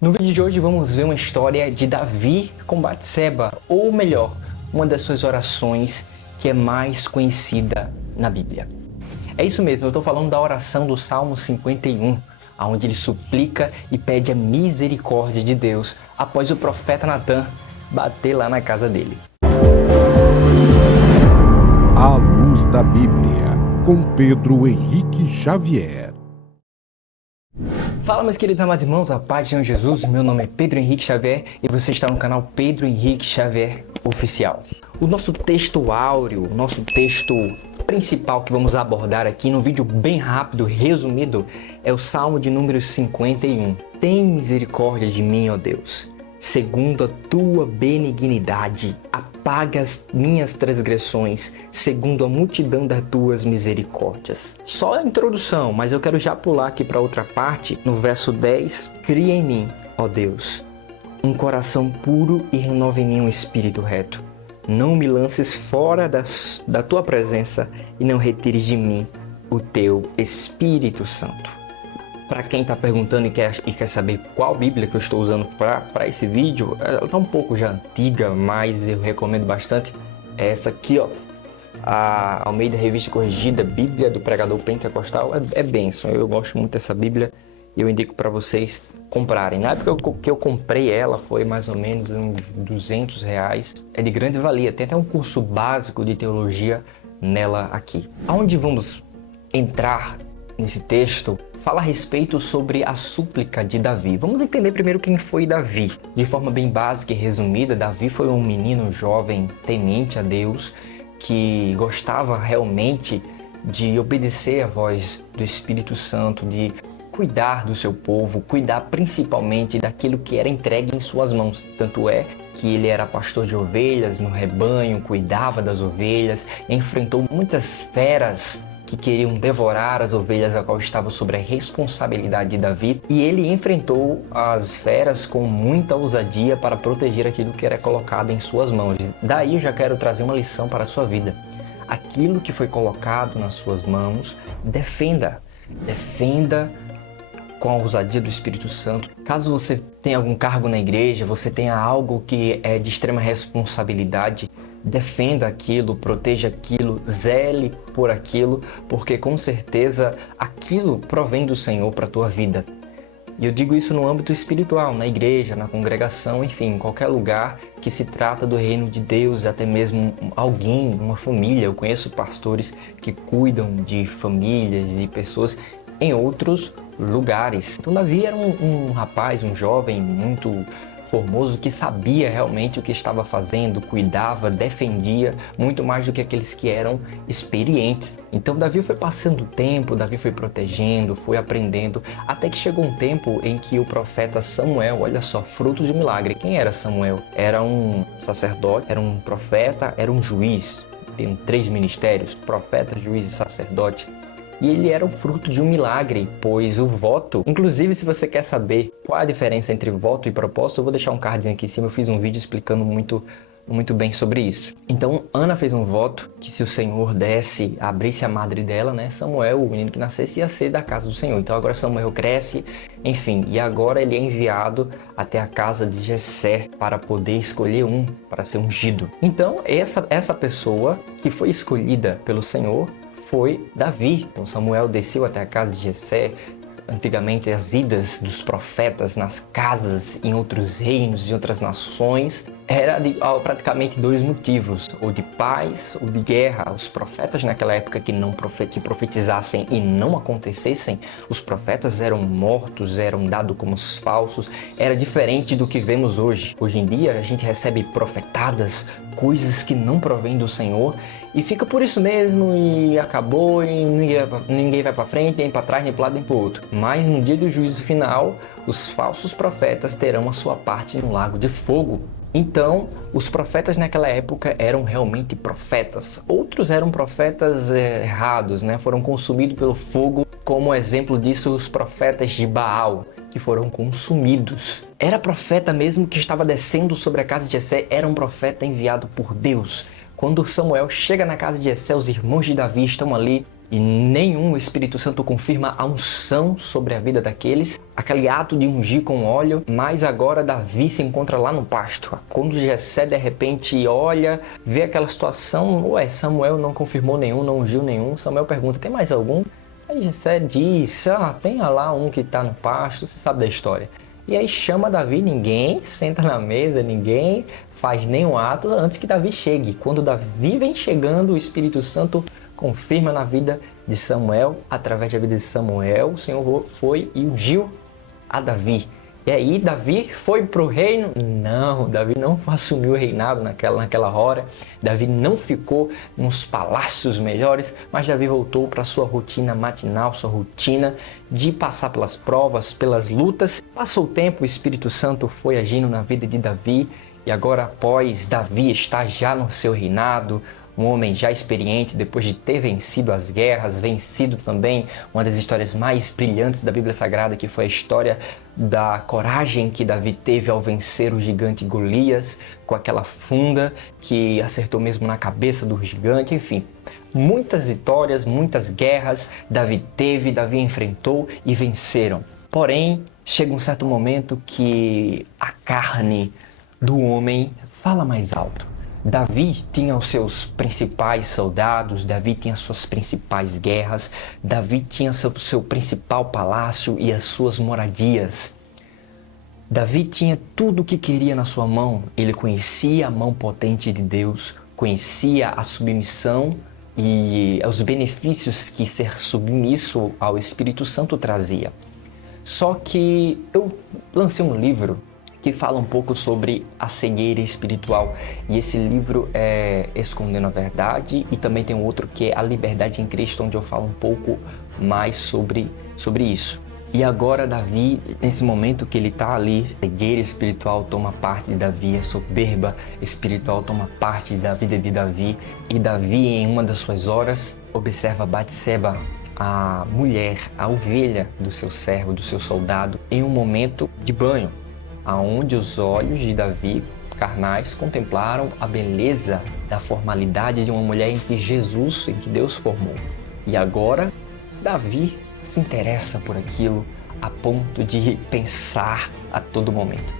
No vídeo de hoje vamos ver uma história de Davi com Batseba, ou melhor, uma das suas orações que é mais conhecida na Bíblia. É isso mesmo, eu estou falando da oração do Salmo 51, onde ele suplica e pede a misericórdia de Deus após o profeta Natan bater lá na casa dele. À Luz da Bíblia, com Pedro Henrique Xavier. Fala, meus queridos amados irmãos, a paz de Senhor Jesus, meu nome é Pedro Henrique Xavier e você está no canal Pedro Henrique Xavier Oficial. O nosso texto áureo, o nosso texto principal que vamos abordar aqui no vídeo bem rápido, resumido, é o Salmo de número 51. Tem misericórdia de mim, ó Deus, segundo a tua benignidade, apaga as minhas transgressões, segundo a multidão das tuas misericórdias. Só a introdução, mas eu quero já pular aqui para outra parte, no verso 10. Cria em mim, ó Deus, um coração puro e renova em mim um espírito reto. Não me lances fora da tua presença e não retires de mim o teu Espírito Santo. Para quem está perguntando e quer saber qual Bíblia que eu estou usando para esse vídeo, ela está um pouco já antiga, mas eu recomendo bastante. É essa aqui, ó, a Almeida Revista Corrigida, Bíblia do Pregador Pentecostal. É bênção, eu gosto muito dessa Bíblia e eu indico para vocês comprarem. Na época que eu comprei ela foi mais ou menos uns R$200. É de grande valia, tem até um curso básico de teologia nela aqui. Aonde vamos entrar nesse texto? Fala a respeito sobre a súplica de Davi. Vamos entender primeiro quem foi Davi. De forma bem básica e resumida, Davi foi um menino jovem temente a Deus que gostava realmente de obedecer à voz do Espírito Santo, de cuidar do seu povo, cuidar principalmente daquilo que era entregue em suas mãos. Tanto é que ele era pastor de ovelhas no rebanho, cuidava das ovelhas, enfrentou muitas feras que queriam devorar as ovelhas, a qual estava sobre a responsabilidade de Davi, e ele enfrentou as feras com muita ousadia para proteger aquilo que era colocado em suas mãos. Daí eu já quero trazer uma lição para a sua vida. Aquilo que foi colocado nas suas mãos, defenda com a ousadia do Espírito Santo. Caso você tenha algum cargo na igreja, você tenha algo que é de extrema responsabilidade, defenda aquilo, proteja aquilo, zele por aquilo, porque com certeza aquilo provém do Senhor para a tua vida. E eu digo isso no âmbito espiritual, na igreja, na congregação, enfim, em qualquer lugar que se trata do reino de Deus, até mesmo alguém, uma família. Eu conheço pastores que cuidam de famílias e pessoas em outros lugares. Então Davi era um rapaz, um jovem muito formoso que sabia realmente o que estava fazendo, cuidava, defendia, muito mais do que aqueles que eram experientes. Então Davi foi passando o tempo, Davi foi protegendo, foi aprendendo, até que chegou um tempo em que o profeta Samuel, olha só, fruto de um milagre. Quem era Samuel? Era um sacerdote, era um profeta, era um juiz. Tem 3 ministérios, profeta, juiz e sacerdote. E ele era o fruto de um milagre, pois o voto... Inclusive, se você quer saber qual a diferença entre voto e propósito, eu vou deixar um cardzinho aqui em cima, eu fiz um vídeo explicando muito bem sobre isso. Então, Ana fez um voto que se o Senhor abrisse a madre dela, né, Samuel, o menino que nascesse, ia ser da casa do Senhor. Então agora Samuel cresce, enfim, e agora ele é enviado até a casa de Jessé para poder escolher para ser ungido. Então, essa pessoa que foi escolhida pelo Senhor foi Davi. Então Samuel desceu até a casa de Jessé. Antigamente as idas dos profetas nas casas em outros reinos e outras nações era de praticamente 2 motivos, ou de paz ou de guerra. Os profetas naquela época que profetizassem e não acontecessem, os profetas eram mortos, eram dados como falsos. Era diferente do que vemos hoje. Hoje em dia a gente recebe profetadas, coisas que não provêm do Senhor, e fica por isso mesmo, e acabou, e ninguém vai para frente, nem para trás, nem para lado, nem para o outro. Mas no dia do juízo final, os falsos profetas terão a sua parte no lago de fogo. Então, os profetas naquela época eram realmente profetas. Outros eram profetas errados, né? Foram consumidos pelo fogo. Como exemplo disso, os profetas de Baal, que foram consumidos. Era profeta mesmo que estava descendo sobre a casa de Jessé, era um profeta enviado por Deus. Quando Samuel chega na casa de Jessé, os irmãos de Davi estão ali e nenhum, o Espírito Santo confirma a unção sobre a vida daqueles, aquele ato de ungir com óleo, mas agora Davi se encontra lá no pasto. Quando Jessé de repente olha, vê aquela situação, Samuel não confirmou nenhum, não ungiu nenhum. Samuel pergunta, tem mais algum? Aí Jessé diz, tem lá um que está no pasto, você sabe da história. E aí chama Davi, ninguém senta na mesa, ninguém faz nenhum ato antes que Davi chegue. Quando Davi vem chegando, o Espírito Santo confirma na vida de Samuel, através da vida de Samuel, o Senhor foi e ungiu a Davi. E aí Davi foi para o reino? Não, Davi não assumiu o reinado naquela hora. Davi não ficou nos palácios melhores, mas Davi voltou para sua rotina matinal, sua rotina de passar pelas provas, pelas lutas. Passou o tempo, o Espírito Santo foi agindo na vida de Davi, e agora após Davi estar já no seu reinado, um homem já experiente, depois de ter vencido as guerras, vencido também uma das histórias mais brilhantes da Bíblia Sagrada, que foi a história da coragem que Davi teve ao vencer o gigante Golias, com aquela funda que acertou mesmo na cabeça do gigante, enfim. Muitas vitórias, muitas guerras Davi teve, Davi enfrentou e venceram. Porém, chega um certo momento que a carne do homem fala mais alto. Davi tinha os seus principais soldados, Davi tinha suas principais guerras, Davi tinha seu principal palácio e as suas moradias. Davi tinha tudo o que queria na sua mão, ele conhecia a mão potente de Deus, conhecia a submissão e os benefícios que ser submisso ao Espírito Santo trazia. Só que eu lancei um livro que fala um pouco sobre a cegueira espiritual. E esse livro é Escondendo a Verdade, e também tem um outro que é A Liberdade em Cristo, onde eu falo um pouco mais sobre isso. E agora Davi, nesse momento que ele está ali, a cegueira espiritual toma parte de Davi, a soberba espiritual toma parte da vida de Davi. E Davi, em uma das suas horas, observa Batseba, a mulher, a ovelha do seu servo, do seu soldado, em um momento de banho, aonde os olhos de Davi carnais contemplaram a beleza da formalidade de uma mulher em que Jesus, em que Deus formou. E agora Davi se interessa por aquilo a ponto de pensar a todo momento.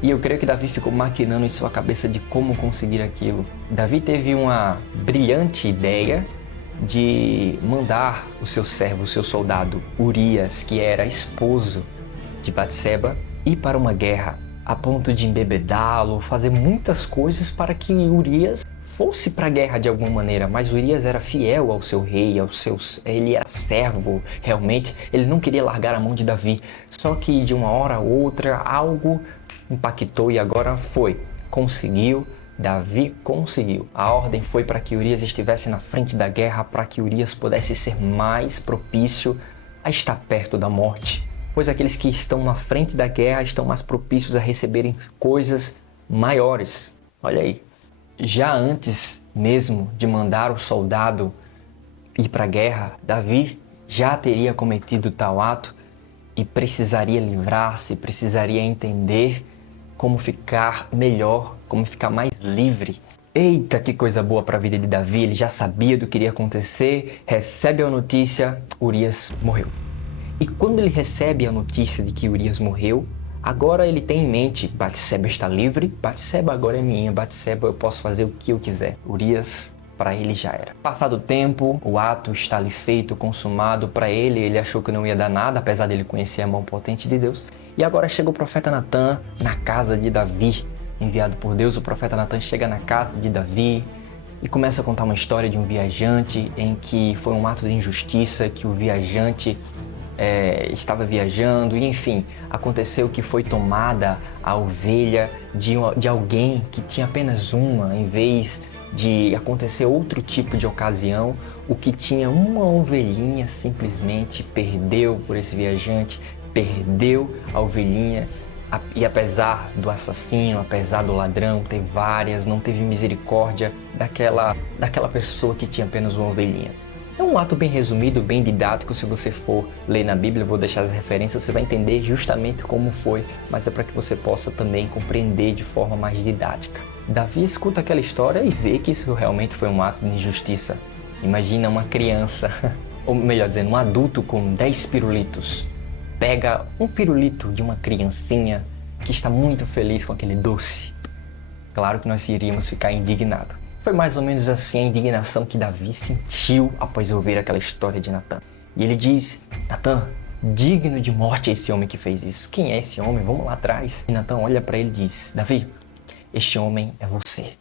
E eu creio que Davi ficou maquinando em sua cabeça de como conseguir aquilo. Davi teve uma brilhante ideia de mandar o seu servo, o seu soldado Urias, que era esposo de Batseba, ir para uma guerra, a ponto de embebedá-lo, fazer muitas coisas para que Urias fosse para a guerra de alguma maneira. Mas Urias era fiel ao seu rei, ele era servo, realmente, ele não queria largar a mão de Davi. Só que de uma hora a outra, algo impactou e agora conseguiu. Davi conseguiu. A ordem foi para que Urias estivesse na frente da guerra, para que Urias pudesse ser mais propício a estar perto da morte. Pois aqueles que estão na frente da guerra estão mais propícios a receberem coisas maiores. Olha aí, já antes mesmo de mandar o soldado ir para a guerra, Davi já teria cometido tal ato e precisaria livrar-se, precisaria entender como ficar melhor, como ficar mais livre. Eita, que coisa boa para a vida de Davi, ele já sabia do que iria acontecer, recebe a notícia, Urias morreu. E quando ele recebe a notícia de que Urias morreu, agora ele tem em mente, Batseba está livre, Batseba agora é minha, Batseba eu posso fazer o que eu quiser. Urias, para ele já era. Passado o tempo, o ato está ali feito, consumado, para ele achou que não ia dar nada, apesar dele conhecer a mão potente de Deus. E agora chega o profeta Natan na casa de Davi, enviado por Deus. O profeta Natan chega na casa de Davi e começa a contar uma história de um viajante em que foi um ato de injustiça, que o viajante estava viajando e enfim, aconteceu que foi tomada a ovelha de alguém que tinha apenas uma, em vez de acontecer outro tipo de ocasião, o que tinha uma ovelhinha simplesmente perdeu por esse viajante, perdeu a ovelhinha. E apesar do assassino, apesar do ladrão ter várias, não teve misericórdia daquela pessoa que tinha apenas uma ovelhinha. É um ato bem resumido, bem didático. Se você for ler na Bíblia, eu vou deixar as referências, você vai entender justamente como foi, mas é para que você possa também compreender de forma mais didática. Davi escuta aquela história e vê que isso realmente foi um ato de injustiça. Imagina uma criança, ou melhor dizendo, um adulto com 10 pirulitos. Pega um pirulito de uma criancinha que está muito feliz com aquele doce. Claro que nós iríamos ficar indignados. Foi mais ou menos assim a indignação que Davi sentiu após ouvir aquela história de Natan. E ele diz: Natan, digno de morte é esse homem que fez isso. Quem é esse homem? Vamos lá atrás. E Natan olha para ele e diz: Davi, este homem é você.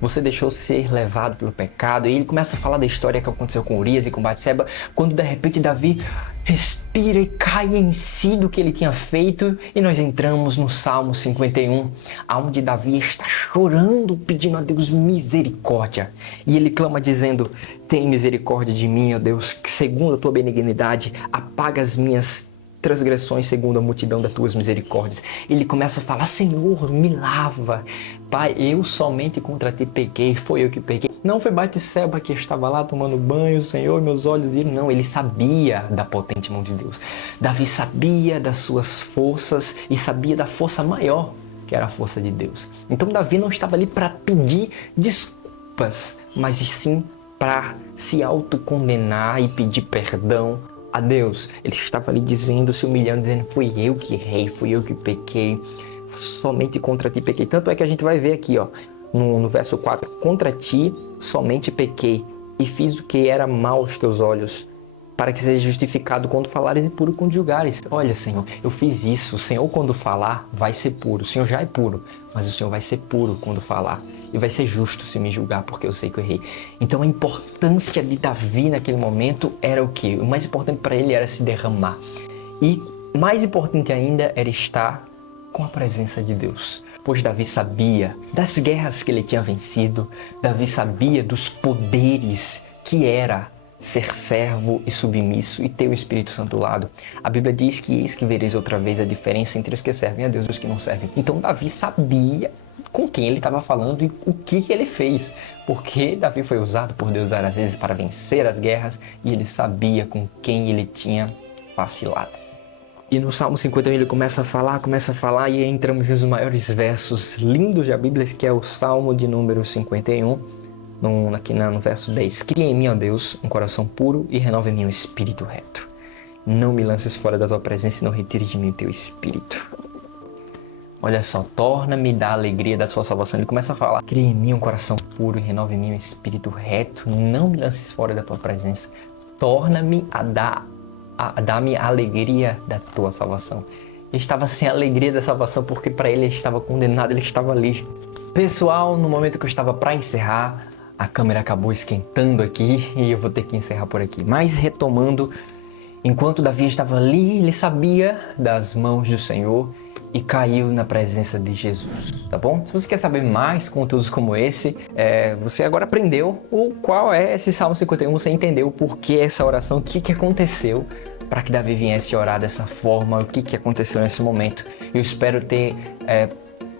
Você deixou ser levado pelo pecado. E ele começa a falar da história que aconteceu com Urias e com Batseba, quando de repente Davi respira e cai em si do que ele tinha feito. E nós entramos no Salmo 51, onde Davi está chorando, pedindo a Deus misericórdia. E ele clama dizendo: tem misericórdia de mim, ó Deus, que segundo a tua benignidade, apaga as minhas transgressões segundo a multidão das tuas misericórdias. Ele começa a falar: Senhor, me lava. Pai, eu somente contra ti pequei, foi eu que pequei. Não foi Batseba que estava lá tomando banho, Senhor, meus olhos viram. Não, ele sabia da potente mão de Deus. Davi sabia das suas forças e sabia da força maior, que era a força de Deus. Então Davi não estava ali para pedir desculpas, mas sim para se autocondenar e pedir perdão a Deus. Ele estava ali dizendo, se humilhando, dizendo: fui eu que errei, fui eu que pequei, somente contra ti pequei. Tanto é que a gente vai ver aqui, ó, no verso 4, contra ti somente pequei e fiz o que era mal aos teus olhos, para que seja justificado quando falares e puro quando julgares. Olha, Senhor, eu fiz isso. O Senhor, quando falar, vai ser puro. O Senhor já é puro, mas o Senhor vai ser puro quando falar. E vai ser justo se me julgar, porque eu sei que eu errei. Então a importância de Davi naquele momento era o quê? O mais importante para ele era se derramar. E mais importante ainda era estar com a presença de Deus. Pois Davi sabia das guerras que ele tinha vencido. Davi sabia dos poderes que era ser servo e submisso e ter o Espírito Santo do lado. A Bíblia diz que eis que vereis outra vez a diferença entre os que servem a Deus e os que não servem. Então Davi sabia com quem ele estava falando e o que ele fez. Porque Davi foi usado por Deus várias vezes para vencer as guerras e ele sabia com quem ele tinha vacilado. E no Salmo 51 ele começa a falar e entramos nos maiores versos lindos da Bíblia, que é o Salmo de número 51. Aqui no verso 10, cria em mim, ó Deus, um coração puro e renova em mim um espírito reto. Não me lances fora da tua presença e não retires de mim o teu espírito. Olha só, torna-me da alegria da tua salvação. Ele começa a falar: cria em mim um coração puro e renova em mim um espírito reto. Não me lances fora da tua presença. Torna-me a dar-me a alegria da tua salvação. Ele estava sem a alegria da salvação porque para ele estava condenado, ele estava ali. Pessoal, no momento que eu estava para encerrar, a câmera acabou esquentando aqui e eu vou ter que encerrar por aqui. Mas retomando, enquanto Davi estava ali, ele sabia das mãos do Senhor e caiu na presença de Jesus, tá bom? Se você quer saber mais conteúdos como esse, você agora aprendeu qual é esse Salmo 51, você entendeu o porquê essa oração, o que aconteceu para que Davi viesse orar dessa forma, o que aconteceu nesse momento. Eu espero ter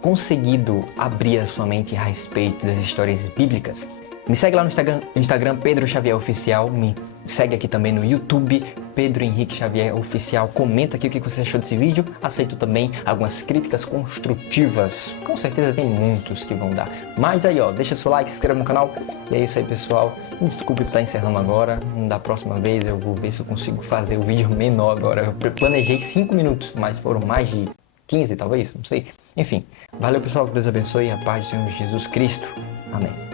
conseguido abrir a sua mente a respeito das histórias bíblicas. Me segue lá no Instagram Pedro Xavier Oficial, me segue aqui também no YouTube, Pedro Henrique Xavier Oficial. Comenta aqui o que você achou desse vídeo, aceito também algumas críticas construtivas, com certeza tem muitos que vão dar. Mas aí ó, deixa seu like, se inscreva no canal, e é isso aí pessoal, me desculpe por estar encerrando agora, da próxima vez eu vou ver se eu consigo fazer o vídeo menor agora. Eu planejei 5 minutos, mas foram mais de 15 talvez, não sei. Enfim, valeu pessoal, que Deus abençoe e a paz do Senhor Jesus Cristo. Amém.